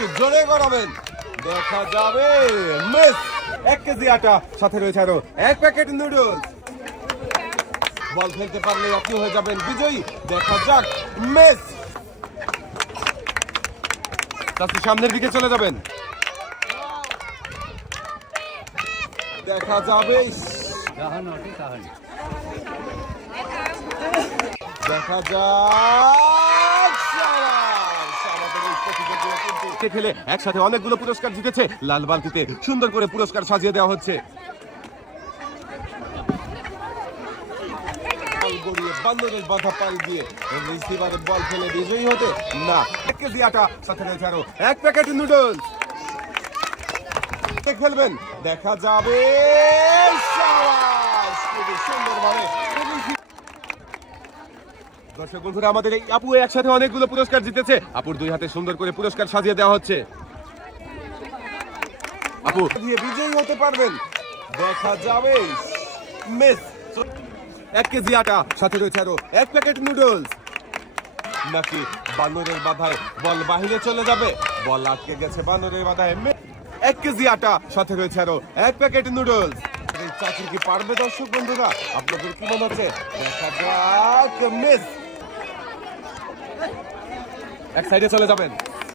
একটু জোরে করাবেন, দেখা যাবে মিস। 1 কেজি আটা, সাথে রয়েছে আরো 1 প্যাকেট নুডলস। বল ফেলতে পারলে আপনি হয়ে যাবেন বিজয়ী, দেখা যাক মিস। চাচি সামনের দিকে চলে যাবেন, দেখা যাবে, দেখা যাক। খেলে একসাথে অনেকগুলো পুরস্কার জিতেছে। লাল বালতিতে সুন্দর করে পুরস্কার সাজিয়ে দেওয়া হচ্ছে। বান্দরের বাধা পাল দিয়ে রিসিভারে বল ফেলে বিজয়ী হতে না। 1 কেজি আটা, সাথে রয়েছে আরো 1 প্যাকেট নুডলস। খেলবেন, দেখা যাবে, খুবই সুন্দরভাবে। দর্শক বন্ধুরা, আমাদের এই আপু একসাথে অনেকগুলো পুরস্কার জিতেছে। আপুর 2 হাতে সুন্দর করে পুরস্কার সাজিয়ে দেওয়া হচ্ছে। আপু দিয়ে বিজয়ী হতে পারবেন, দেখা যাবে মিস। 1 কেজি আটা, সাথে রয়েছে আরো 1 প্যাকেট নুডলস। নাকি বানরের বাধায় বল বাহিরে চলে যাবে, বল আটকে গেছে বানরের বাধায়। 1 কেজি আটা, সাথে রয়েছে আরো 1 প্যাকেট নুডলস। এই চাকরি কি পারবে দর্শক বন্ধুরা? আপনাদের কি মনে হচ্ছে? দেখা যাক মিস। এক সাইডে চলে যাবেন।